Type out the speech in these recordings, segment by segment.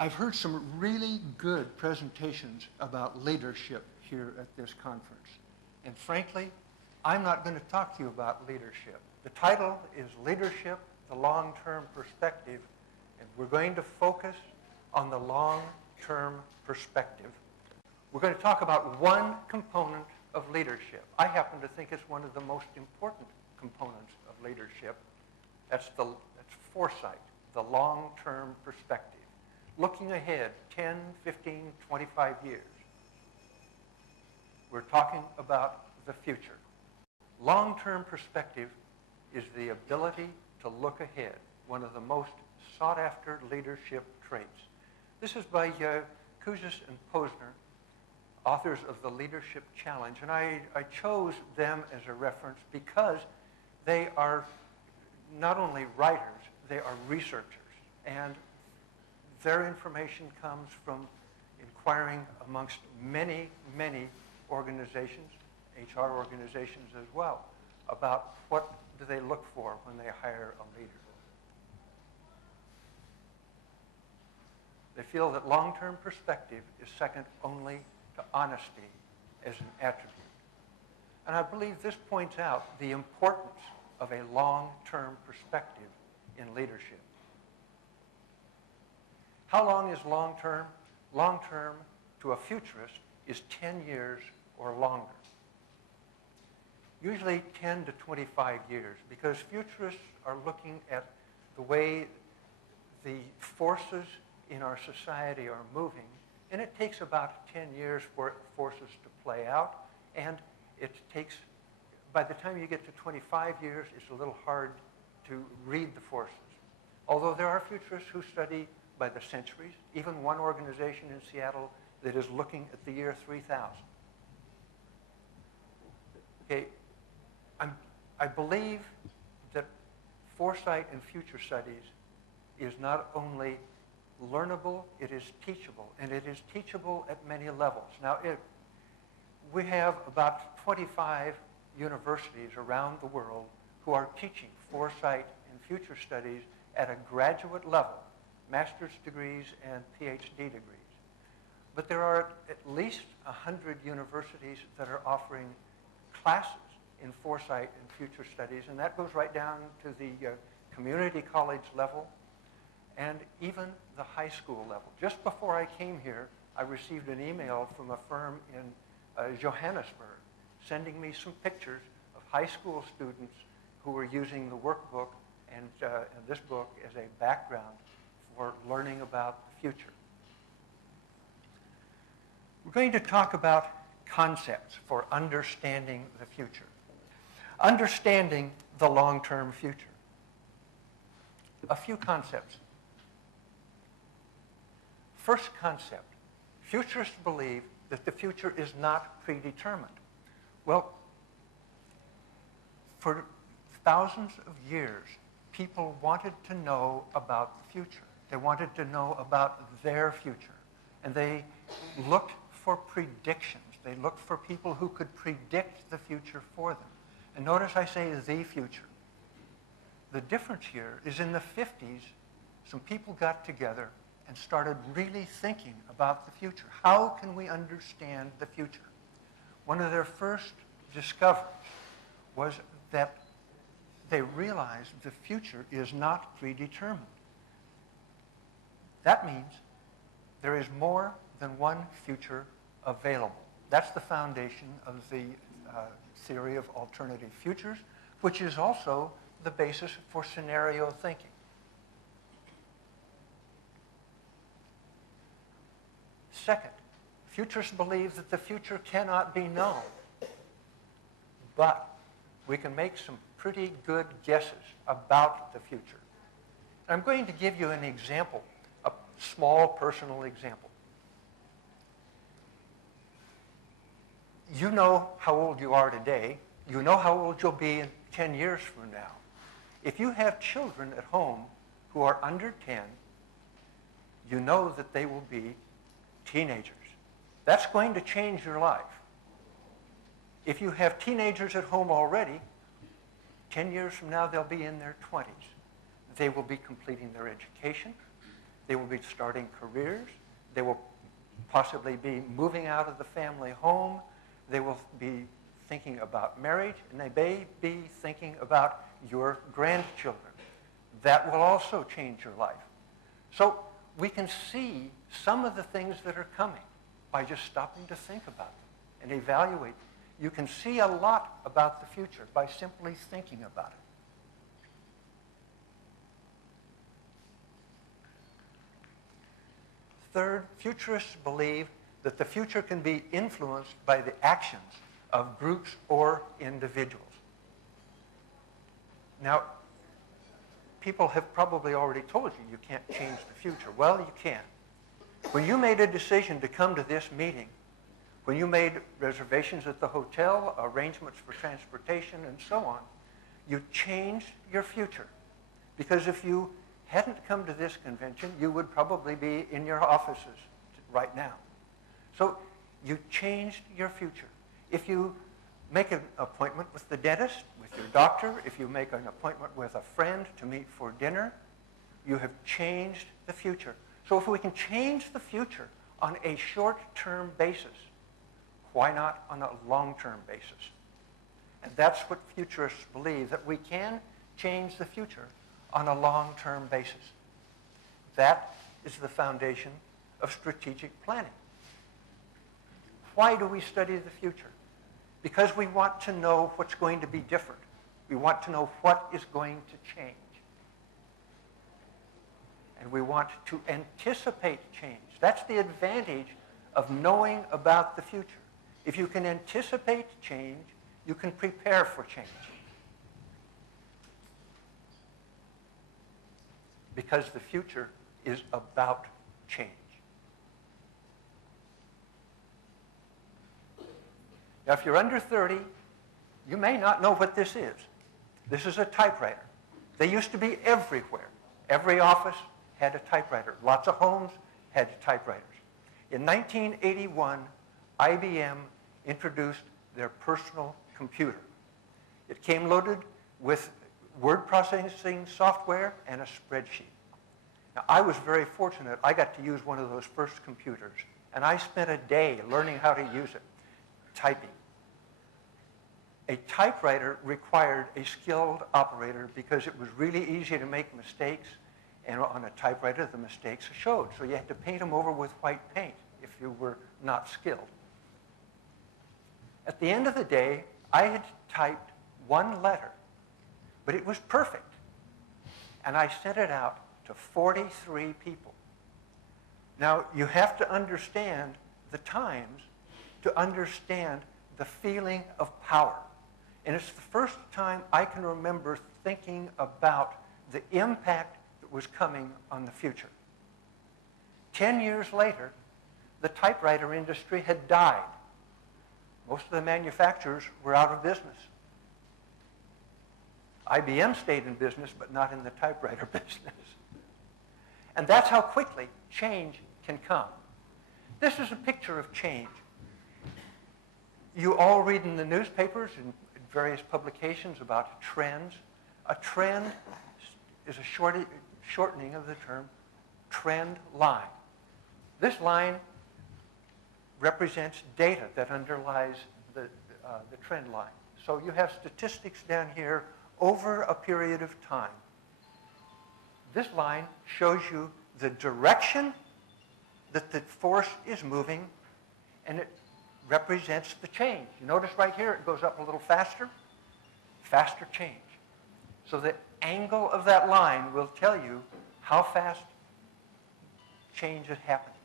I've heard some really good presentations about leadership here at this conference. And frankly, I'm not going to talk to you about leadership. The title is Leadership, the Long-Term Perspective, and we're going to focus on the long-term perspective. We're going to talk about one component of leadership. I happen to think it's one of the most important components of leadership. That's foresight, the long-term perspective. Looking ahead 10, 15, 25 years. We're talking about the future. Long-term perspective is the ability to look ahead, one of the most sought-after leadership traits. This is by Kouzes and Posner, authors of the Leadership Challenge, and I chose them as a reference because they are not only writers, they are researchers, and their information comes from inquiring amongst many, many organizations, HR organizations as well, about what do they look for when they hire a leader. They feel that long-term perspective is second only to honesty as an attribute. And I believe this points out the importance of a long-term perspective in leadership. How long is long-term? Long-term to a futurist is 10 years or longer. Usually 10 to 25 years, because futurists are looking at the way the forces in our society are moving, and it takes about 10 years for forces to play out, and it takes, by the time you get to 25 years, it's a little hard to read the forces. Although there are futurists who study by the centuries, even one organization in Seattle that is looking at the year 3000. Okay, I believe that foresight and future studies is not only learnable, it is teachable, and it is teachable at many levels. Now, we have about 25 universities around the world who are teaching foresight and future studies at a graduate level, master's degrees and PhD degrees. But there are at least 100 universities that are offering classes in foresight and future studies, and that goes right down to the community college level and even the high school level. Just before I came here, I received an email from a firm in Johannesburg sending me some pictures of high school students who were using the workbook and this book as a background for learning about the future. We're going to talk about concepts for understanding the future. Understanding the long-term future. A few concepts. First concept, futurists believe that the future is not predetermined. Well, for thousands of years, people wanted to know about the future. They wanted to know about their future. And they looked for predictions. They looked for people who could predict the future for them. And notice I say the future. The difference here is in the 50s, some people got together and started really thinking about the future. How can we understand the future? One of their first discoveries was that they realized the future is not predetermined. That means there is more than one future available. That's the foundation of the theory of alternative futures, which is also the basis for scenario thinking. Second, futurists believe that the future cannot be known, but we can make some pretty good guesses about the future. I'm going to give you an example, a small personal example. You know how old you are today. You know how old you'll be in 10 years from now. If you have children at home who are under 10, you know that they will be teenagers. That's going to change your life. If you have teenagers at home already, 10 years from now they'll be in their 20s. They will be completing their education. They will be starting careers. They will possibly be moving out of the family home. They will be thinking about marriage, and they may be thinking about your grandchildren. That will also change your life. So we can see some of the things that are coming by just stopping to think about them and evaluate them. You can see a lot about the future by simply thinking about it. Third, futurists believe that the future can be influenced by the actions of groups or individuals. Now, people have probably already told you can't change the future. Well, you can. When you made a decision to come to this meeting, when you made reservations at the hotel, arrangements for transportation, and so on, you changed your future. Because if you hadn't come to this convention, you would probably be in your offices right now. So you changed your future. If you make an appointment with the dentist, with your doctor, if you make an appointment with a friend to meet for dinner, you have changed the future. So if we can change the future on a short-term basis, why not on a long-term basis? And that's what futurists believe, that we can change the future on a long-term basis. That is the foundation of strategic planning. Why do we study the future? Because we want to know what's going to be different. We want to know what is going to change. And we want to anticipate change. That's the advantage of knowing about the future. If you can anticipate change, you can prepare for change. Because the future is about change. Now, if you're under 30, you may not know what this is. This is a typewriter. They used to be everywhere. Every office had a typewriter. Lots of homes had typewriters. In 1981, IBM introduced their personal computer. It came loaded with word processing software and a spreadsheet. Now, I was very fortunate. I got to use one of those first computers, and I spent a day learning how to use it, typing. A typewriter required a skilled operator because it was really easy to make mistakes, and on a typewriter, the mistakes showed. So you had to paint them over with white paint if you were not skilled. At the end of the day, I had typed one letter, but it was perfect. And I sent it out to 43 people. Now, you have to understand the times to understand the feeling of power. And it's the first time I can remember thinking about the impact that was coming on the future. 10 years later, the typewriter industry had died. Most of the manufacturers were out of business. IBM stayed in business, but not in the typewriter business. And that's how quickly change can come. This is a picture of change. You all read in the newspapers and various publications about trends. A trend is a shortening of the term trend line. This line represents data that underlies the trend line. So you have statistics down here over a period of time. This line shows you the direction that the force is moving, and it represents the change. You notice right here it goes up a little faster, faster change. So the angle of that line will tell you how fast change is happening.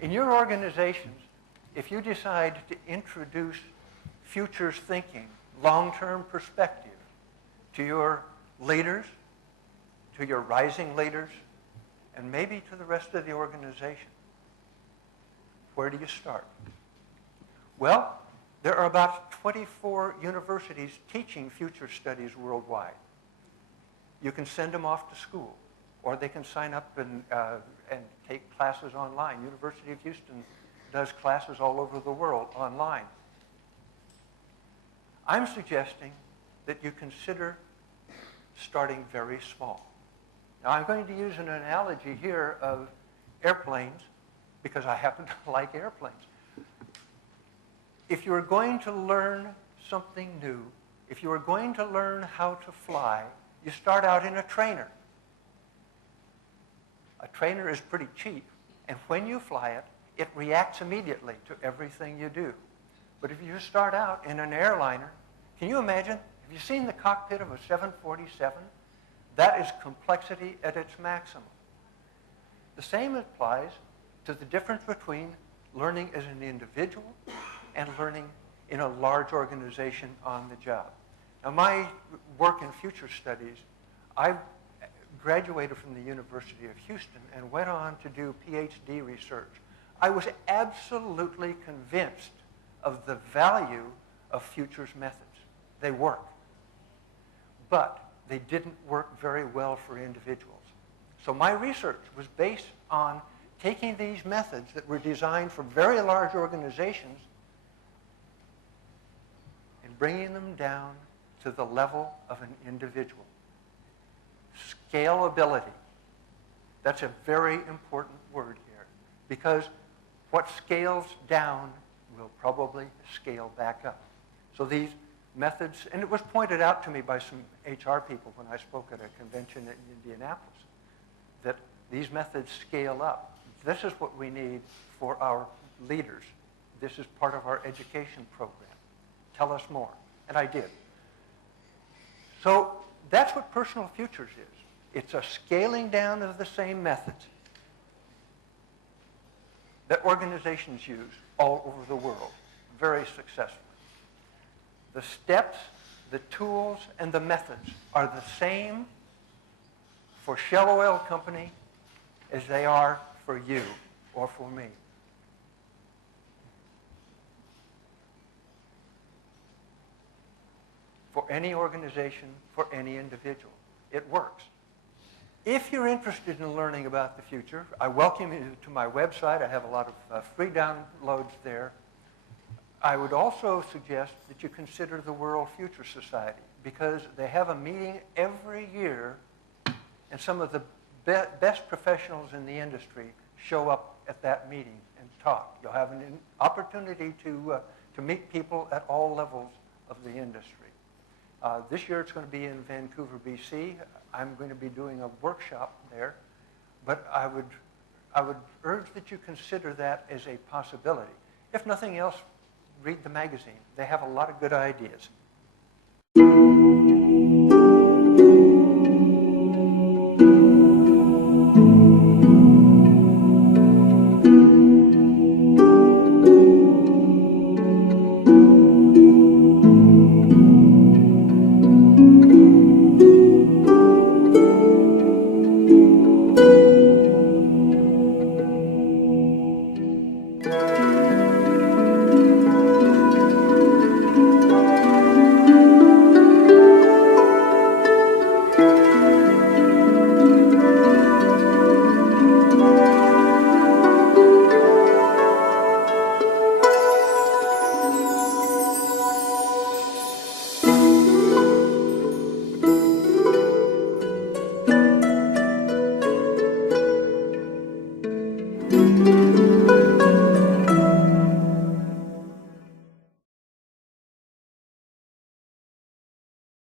In your organizations, if you decide to introduce futures thinking, long-term perspective to your leaders, to your rising leaders, and maybe to the rest of the organization, where do you start? Well, there are about 24 universities teaching future studies worldwide. You can send them off to school, or they can sign up and take classes online. University of Houston does classes all over the world online. I'm suggesting that you consider starting very small. Now, I'm going to use an analogy here of airplanes because I happen to like airplanes. If you're going to learn something new, if you are going to learn how to fly, you start out in a trainer. A trainer is pretty cheap, and when you fly it, it reacts immediately to everything you do. But if you start out in an airliner, can you imagine? Have you seen the cockpit of a 747? That is complexity at its maximum. The same applies to the difference between learning as an individual and learning in a large organization on the job. Now, my work in future studies, I graduated from the University of Houston and went on to do PhD research. I was absolutely convinced of the value of futures methods. They work. But they didn't work very well for individuals. So my research was based on taking these methods that were designed for very large organizations and bringing them down to the level of an individual. Scalability. That's a very important word here, because what scales down will probably scale back up. So these methods, and it was pointed out to me by some HR people when I spoke at a convention in Indianapolis, that these methods scale up. This is what we need for our leaders. This is part of our education program. Tell us more. And I did. So that's what personal futures is. It's a scaling down of the same methods that organizations use all over the world very successfully. The steps, the tools, and the methods are the same for Shell Oil Company as they are for you or for me. For any organization, for any individual. It works. If you're interested in learning about the future, I welcome you to my website. I have a lot of free downloads there. I would also suggest that you consider the World Future Society, because they have a meeting every year, and some of the best professionals in the industry show up at that meeting and talk. You'll have an opportunity to meet people at all levels of the industry. This year it's going to be in Vancouver, BC. I'm going to be doing a workshop there, but I would urge that you consider that as a possibility. If nothing else, read the magazine. They have a lot of good ideas.